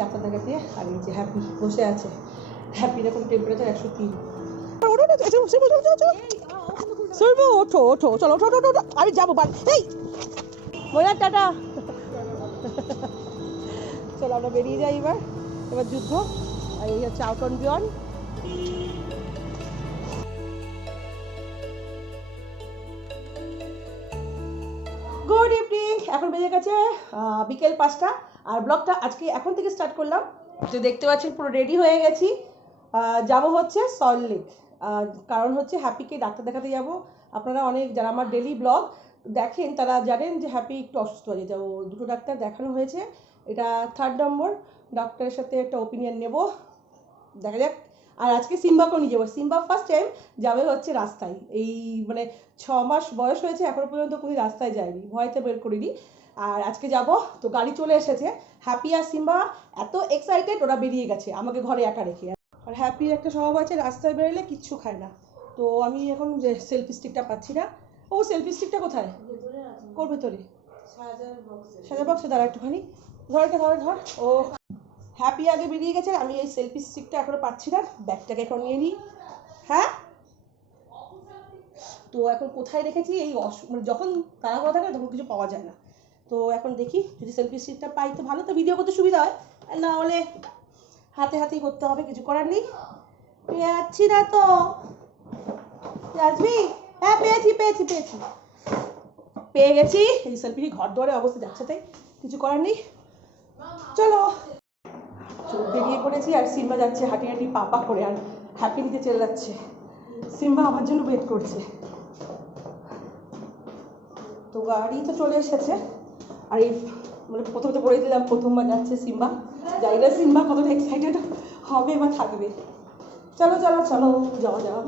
দেখাতে আর হ্যাপি বসে আছে। হ্যাপির এখন টেম্পারেচার একশো তিন। ওঠো ওঠো, চলো, ওঠো আমি যাব টাটা। চলো, আমরা বেরিয়ে যাই এবার। এবার যুদ্ধ। আর এই হচ্ছে out on beyond good evening এখন বেজে গেছে বিকেল পাঁচটা। আর ব্লগটা আজকে এখন থেকে স্টার্ট করলাম। যে দেখতে পাচ্ছেন পুরো রেডি হয়ে গেছি। যাব হচ্ছে সল্ট লেক কারণ হচ্ছে হ্যাপিকে ডাক্তার দেখাতে যাব। আপনারা অনেক, যারা আমার ডেলি ব্লগ দেখেন, তারা জানেন যে হ্যাপি একটু অসুস্থ হয়ে ও দুটো ডাক্তার দেখানো হয়েছে। এটা থার্ড নম্বর ডক্টরের সাথে একটা ওপিনিয়ন নেব। দেখা যাক। আর আজকে সিম্বাকেও নিয়ে যাব। সিম্বা ফার্স্ট টাইম যাবে হচ্ছে রাস্তায়। এই মানে ছ মাস বয়স হয়েছে, এখনও পর্যন্ত কোনো রাস্তায় যায়নি। ভয়তে বের করিনি। আর আজকে যাব, তো গাড়ি চলে এসেছে। হ্যাপি আর সিম্বা এত এক্সাইটেড ওরা বেরিয়ে গেছে, আমাকে ঘরে একা রেখে। আর হ্যাপির একটা স্বভাব আছে, রাস্তায় বেরোলে কিচ্ছু খায় না। তো আমি এখন যে সেলফি স্টিকটা পাচ্ছি না, ও সেলফি স্টিকটা কোথায়? কোর ভেতরে? সাজা বক্সে দাঁড়া একটুখানি। ধর ধর ধর। ও হ্যাপি আগে বেরিয়ে গেছে, আমি এই সেলফি স্টিকটা এখনও পাচ্ছি না ব্যাগটাকে এখন নিয়ে নিই। হ্যাঁ? তো এখন কোথায় রেখেছি, এই মানে যখন কথা থাকে তখন কিছু পাওয়া যায় না। তো এখন দেখি যদি সেলফি স্টিকটা পাই তো ভালো তো ভিডিও করতে সুবিধা হয়। না হলে হাতে হাতেই করতে হবে কিছু করার নেই। পেয়েছি না তো। আসবি হ্যাঁ পেয়েছি পেয়েছি পেয়েছি। পেয়ে গেছি। এই সেলফি ঘর দোয়ারে অবস্থা যাচ্ছে তাই কিছু করার নেই। চলো। চলো, বেরিয়ে পড়েছি আর সিম্বা যাচ্ছে হাঁটি হাঁটি পাপা করে আর হ্যাপি নিতে চলে যাচ্ছে। সিম্বা আমার জন্য ওয়েট করছে। তো গাড়ি তো চলে এসেছে। আর এই মানে প্রথমে তো বলে দিলাম প্রথমবার যাচ্ছে সিম্বা। জানি না সিম্বা কতটা এক্সাইটেড হবে বা থাকবে। চলো চলো চলো যাওয়া যাওয়া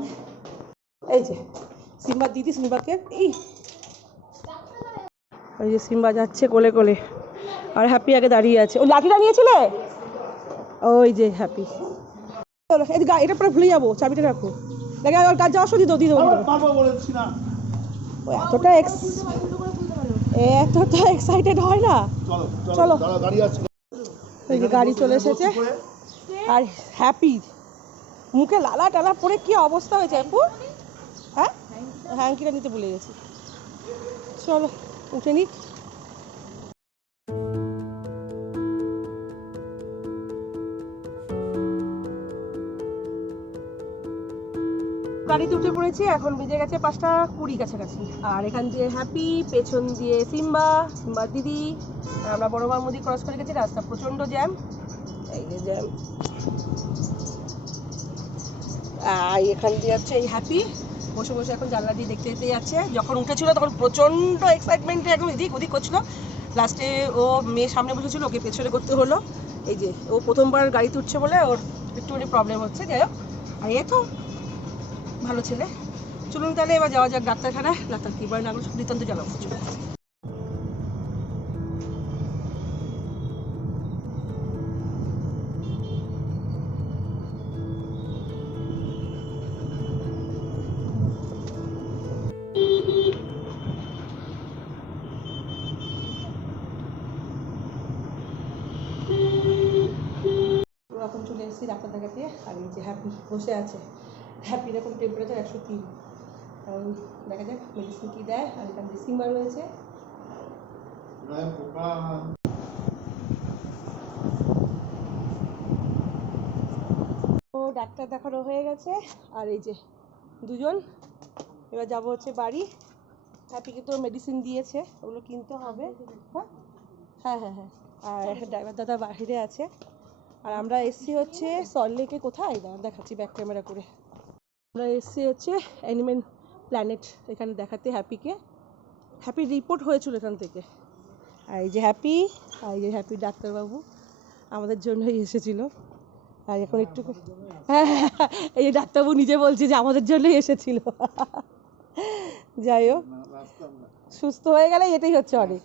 এই যে সিম্বা দিদি সিম্বাকে এই। ওই যে সিম্বা যাচ্ছে কোলে কোলে। আর হ্যাপি আগে দাঁড়িয়ে আছে। ও লাঠিটা নিয়েছিলে ওই যে হ্যাপি। চলো এটা পরে ভুলে যাব চাবিটা রাখো। দেখে আর কাজ যাওয়ার সময় দিয়ে দেবো ও এতটা এক্স এতটা এক্সাইটেড হয় না। চলো চলো। চলো। গাড়ি যে গাড়ি চলে এসেছে। আর হ্যাপি মুখে লালা টালা পরে কি অবস্থা হয়েছে আপু হ্যাঁ? হ্যাঙ্কিটা নিতে ভুলে গেছি। চলো উঠে নি গাড়িতে উঠে পড়েছি, এখন বেজে গেছে পাঁচটা কুড়ি কাছাকাছি। আর এখান দিয়ে হ্যাপি পেছন দিয়ে সিম্বা সিম্বার দিদি আমরা বড় মামুদি ক্রস করে গেছি, রাস্তা প্রচণ্ড জ্যাম এই যে জ্যাম আর এখান দিয়ে হচ্ছে এই হ্যাপি বসে বসে এখন জানলা দিয়ে দেখতে দেখতে যাচ্ছে। যখন উঠেছিল তখন প্রচণ্ড এক্সাইটমেন্টে একদম এদিক ওদিক করছিল। লাস্টে ও মেয়ে সামনে বসেছিল, ওকে পেছনে করতে হলো। এই যে ও প্রথমবার গাড়িতে উঠছে বলে ওর একটুখানি প্রবলেম হচ্ছে, যাই হোক। আর এ তো ভালো ছেলে। চলুন তাহলে এবার যাওয়া যাক ডাক্তারখানায়। ডাক্তার কী বলেন আগুন নিতান্ত জ্বালাবো চলুন এখন চলে এসেছি ডাক্তার দেখাতে আর এই যে হ্যাপি বসে আছে। হ্যাপির এখন টেম্পারেচার একশো তিন। কারণ দেখা যাক মেডিসিন কী দেয়, আর এখানে ডিসিম্বার রয়েছে। ডাক্তার দেখানো হয়ে গেছে, আর এই যে দুজন, এবার যাব হচ্ছে বাড়ি। হ্যাপিকে তো মেডিসিন দিয়েছে, ওগুলো কিনতে হবে। হ্যাঁ? হ্যাঁ হ্যাঁ হ্যাঁ। আর ড্রাইভার দাদা বাইরে আছে। আর আমরা এসছি হচ্ছে সল্টলেকে কোথায়? দাঁড়ান, দেখাচ্ছি ব্যাক ক্যামেরা করে। আমরা এসছি হচ্ছে অ্যানিমেল প্ল্যানেট এখানে দেখাতে হ্যাপিকে হ্যাপি রিপোর্ট হয়েছিল এখান থেকে। আর এই যে হ্যাপি আর এই যে হ্যাপি ডাক্তারবাবু আমাদের জন্যই এসেছিল। আর এখন একটু হ্যাঁ হ্যাঁ, হ্যাঁ, এই যে ডাক্তারবাবু নিজে বলছে যে আমাদের জন্যই এসেছিল। যাই হোক সুস্থ হয়ে গেলে এটাই হচ্ছে অনেক।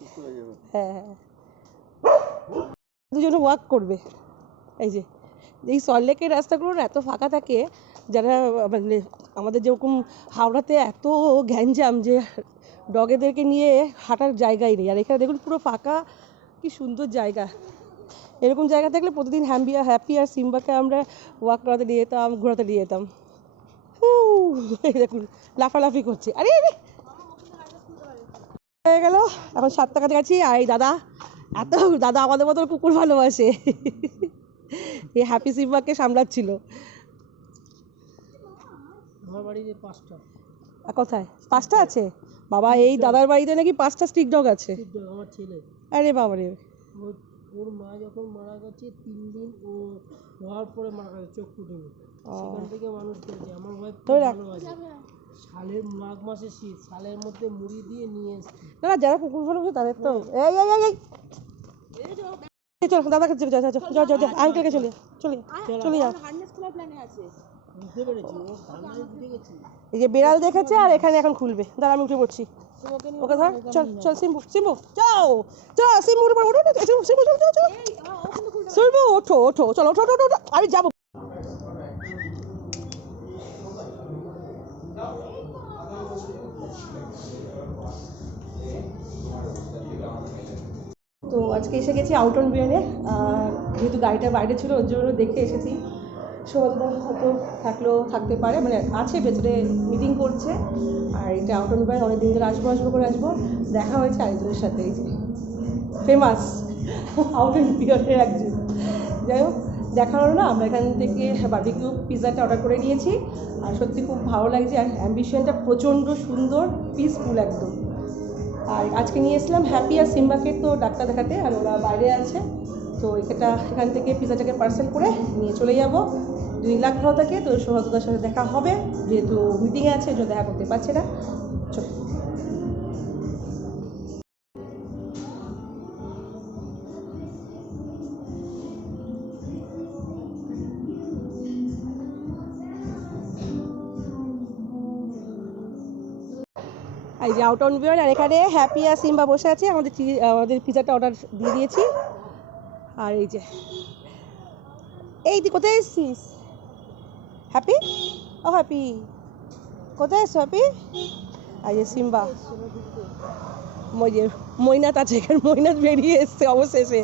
হ্যাঁ হ্যাঁ দুজনে ওয়াক করবে। এই যে। এই সল্টলেকের রাস্তাগুলো না এত ফাঁকা থাকে, যারা মানে আমাদের যেরকম হাওড়াতে এত গ্যাঞ্জাম যে ডগেদেরকে নিয়ে হাঁটার জায়গাই নেই। আর এখানে দেখুন পুরো ফাঁকা, কি সুন্দর জায়গা। এরকম জায়গা থাকলে প্রতিদিন হ্যাম্বি হ্যাপি আর সিম্বাকে আমরা ওয়াক করাতে নিয়ে যেতাম, ঘোরাতে নিয়ে যেতাম। দেখুন, লাফালাফি করছে। আরে আরে! হয়ে গেল, এখন সাত সাতটা কাছাকাছি আর এই দাদা, এত দাদা আমাদের মতো কুকুর ভালোবাসে। এই হ্যাপি সিম্বাকে সামলাচ্ছিল। আমার বাড়িতে পাঁচটা। কোথায়? পাঁচটা আছে? বাবা এই দাদার বাড়িতে নাকি পাঁচটা স্টিক ডগ আছে? আমার ছেলে। আরে বাবা রে ওর মা যখন মারা গেছে তিন দিন ও হওয়ার পরে মারা গেছে চোখ ফুটে সেখান থেকে মানুষ করেছে আমার ওয়াইফ রাখ। ভালো আছে সালের মাঘ মাসে শীত সালের মধ্যে মুড়ি দিয়ে নিয়ে এসছে। না না যারা কুকুর ভালোবাসে তাদের তো এই এই এই এই এই চল দাদাকে চল যা যা যা যা চল আঙ্কেলকে চলে চলে চলে যাও। গেছি। এই যে বিড়াল দেখেছে আর এখানে এখন খুলবে। দাঁড়া আমি উঠে পড়ছি। ওকে ধর চল চল সিম্বু সিম্বু যাও চল সিম্বু উপর ওঠো ওঠো, সিম্বু চল চল চল সিম্বু ওঠো ওঠো চলো ওঠো ওঠো ওঠো, ওঠো আমি যাব। তো আজকে এসে গেছি আউট অন বিয়ানে যেহেতু গাড়িটা বাইরে ছিল, ওর জন্য দেখে এসেছি। সৌদার হয়তো থাকলেও থাকতে পারে মানে আছে, ভেতরে মিটিং করছে। আর এটা আউট অন অনেক দিন ধরে আসব আসব করে আসব। দেখা হয়েছে আরেকজনের সাথে, এই যে ফেমাস আউট অন বিয়ানের একজন। যাই হোক, দেখা হলো না, আমরা এখান থেকে বার্বিকিউ পিৎজাটা অর্ডার করে নিয়েছি। আর সত্যি খুব ভালো লাগছে, আর অ্যাম্বিশনটা প্রচণ্ড সুন্দর পিসফুল একদম। আর আজকে নিয়ে এসলাম হ্যাপি আর সিম্বাকে তো ডাক্তার দেখাতে, আর ওরা বাইরে আছে। তো এটা এখান থেকে পিজাটাকে পার্সেল করে নিয়ে চলে যাব। যদি লাখ ভালো থাকে, তো সৌহার্দার সাথে দেখা হবে। যেহেতু মিটিংয়ে আছে যদি দেখা করতে পারছে না। এই যে আউট অন বিয়ার আর এখানে হ্যাপি আর সিম্বা বসে আছে। আমাদের আমাদের পিজাটা অর্ডার দিয়ে দিয়েছি। আর এই যে, এই তুই কোথায় এসছিস? হ্যাপি ও হ্যাপি কোথায় এসছো হ্যাপি আর যে সিম্বা মই যে মৈনাথ আছে এখানে। মৈনাথ বেরিয়ে এসছে অবশেষে।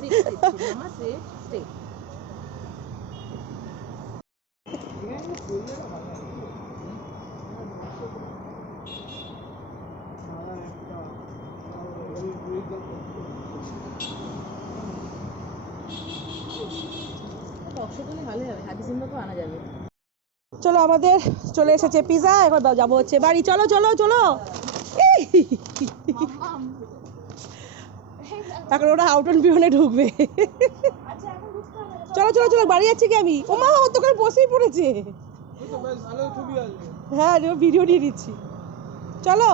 চলো আমাদের চলে এসেছে পিজা এবার যাব হচ্ছে বাড়ি। চলো চলো চলো! এখন ওরা আউট অন বিহনে ঢুকবে। চলো চলো চলো বাড়ি যাচ্ছি কি আমি? ও মা ওর দোকানে বসেই পড়েছে। হ্যাঁ ভিডিও নিয়ে নিচ্ছি। চলো।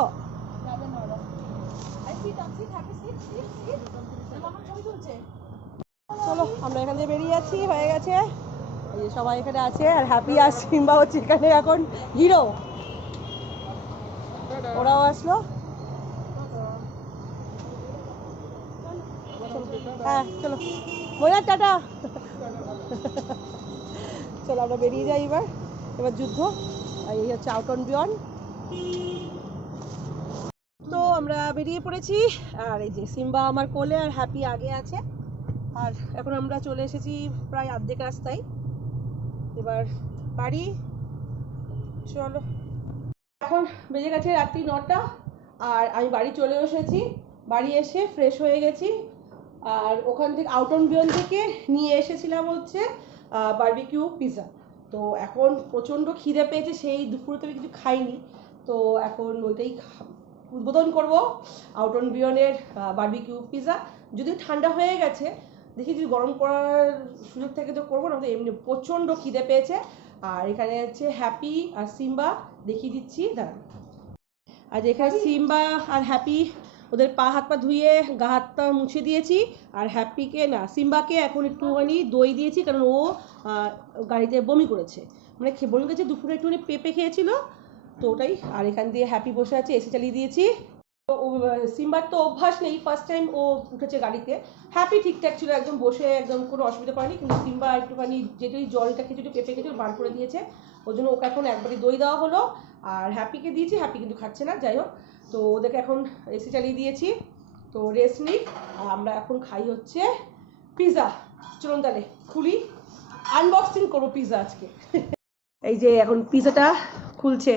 চলো, আমরা এখান থেকে বেরিয়ে যাচ্ছি হয়ে গেছে। এই সবাই এখানে আছে, আর হ্যাপি আর সিম্বা হচ্ছে এখানে এখন হিরো। ওরাও আসলো। হ্যাঁ চলো। মনে টাটা। চলো, আমরা বেরিয়ে যাই এবার। এবার যুদ্ধ। আর এই হচ্ছে আউট অন বিয়ন তো আমরা বেরিয়ে পড়েছি, আর এই যে সিম্বা আমার কোলে, আর হ্যাপি আগে আছে। আর এখন আমরা চলে এসেছি প্রায় অর্ধেক রাস্তায়। এবার বাড়ি, চলো। এখন বেজে গেছে রাত্রি নটা, আর আমি বাড়ি চলে এসেছি। বাড়ি এসে ফ্রেশ হয়ে গেছি। আর ওখান থেকে আউট অন বিয়ন থেকে নিয়ে এসেছিলাম হচ্ছে বারবিকিউ পিৎজা তো এখন প্রচণ্ড খিদে পেয়েছে, সেই দুপুরে তো আমি কিছু খাইনি। তো এখন ওইটাই উদ্বোধন করব আউট অন বিয়নের বারবিকিউ পিৎজা যদিও ঠান্ডা হয়ে গেছে দেখি যদি গরম করার সুযোগ থাকে তো করব না এমনি প্রচণ্ড খিদে পেয়েছে। আর এখানে হচ্ছে হ্যাপি আর সিম্বা দেখিয়ে দিচ্ছি, দাঁড়ান। আর এখানে সিম্বা আর হ্যাপি ওদের পা হাত পা ধুয়ে গা হাত পা মুছে দিয়েছি। আর হ্যাপিকে না সিম্বাকে এখন একটুখানি দই দিয়েছি, কারণ ও গাড়িতে বমি করেছে। মানে বমি করেছে, দুপুরে একটুখানি পেঁপে খেয়েছিল, তো ওটাই। আর এখান দিয়ে হ্যাপি বসে আছে, এসি চালিয়ে দিয়েছি। সিম্বার তো অভ্যাস নেই ফার্স্ট টাইম ও উঠেছে গাড়িতে। হ্যাপি ঠিকঠাক ছিল, একদম বসে একদম কোনো অসুবিধা করেনি, কিন্তু সিম্বা একটুখানি যেটুই জলটা খেয়েছিল পেঁপে খেয়েছিল বার করে দিয়েছে ওই জন্য ওকে এখন একবারই দই দেওয়া হলো, আর হ্যাপিকে দিয়েছি হ্যাপি কিন্তু খাচ্ছে না, যাই হোক। তো ওদেরকে এখন এসি চালিয়ে দিয়েছি, তো রেস্ট নিই আর আমরা এখন খাই হচ্ছে পিৎজা চলুন তাহলে, খুলি আনবক্সিং করব পিৎজা আজকে। এই যে এখন পিৎজাটা খুলছে।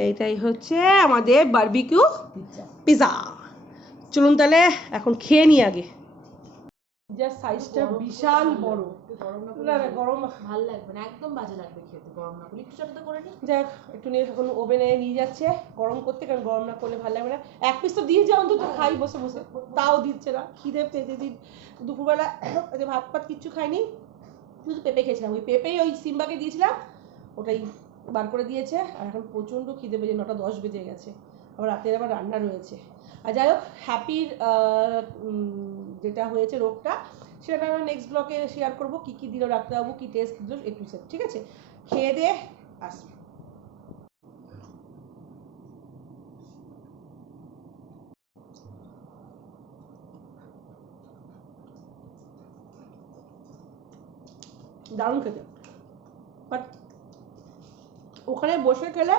এইটাই হচ্ছে আমাদের বারবিকিউ পিৎজা চলুন তাহলে এখন খেয়ে নিই আগে। যার সাইজটা বিশাল বড়। গরম না না না গরম। ভালো লাগবে না একদম বাজে লাগবে খেতে গরম না করলে। একটু করে নি? যাই একটু নিয়ে এখন ওভেনে নিয়ে যাচ্ছে। গরম করতে কারণ গরম না করলে ভালো লাগবে না। এক পিস তো দিয়ে যাও অন্তত খাই বসে বসে। তাও দিচ্ছে না। খিদে পেতে দিন। দুপুরবেলা ভাত ফাত কিচ্ছু খাইনি। শুধু পেঁপে খেয়েছিলাম। ওই পেঁপেই ওই সিম্বাকে দিয়েছিলাম। ওটাই বার করে দিয়েছে, আর এখন প্রচণ্ড খিদে পেয়েছে, নটা দশ বেজে গেছে। আবার রাতের আবার রান্না রয়েছে। আর যাই হোক হ্যাপির যেটা হয়েছে রোগটা, সেটা আমরা নেক্সট ব্লকে শেয়ার করব, কী কী দিল ডাক্তারবাবু, কী টেস্ট দিল একটু সেট ঠিক আছে? খেয়ে দিয়ে আসবে। দারুণ খেতে। ওখানে বসে খেলে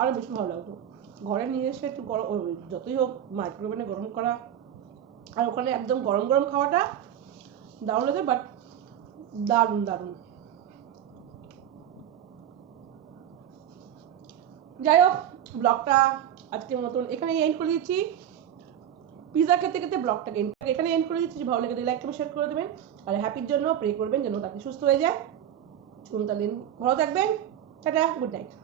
আরও বেশি ভালো লাগতো। ঘরে নিয়ে এসে একটু গরম যতই হোক মাইক্রোওভেনে গরম করা। আর ওখানে একদম গরম গরম খাওয়াটা দারুণ লাগে বাট দারুণ দারুণ। যাই হোক ব্লগটা আজকের মতন এখানে এন্ড করে দিচ্ছি। পিজা খেতে খেতে ব্লগটাকে এখানে এন্ড করে দিচ্ছি। ভালো লেগে লাইক কমেন্ট শেয়ার করে দেবেন। আর হ্যাপির জন্য প্রে করবেন যেন তাকে সুস্থ হয়ে যায়। চলুন তাহলে, ভালো থাকবেন। Tata good night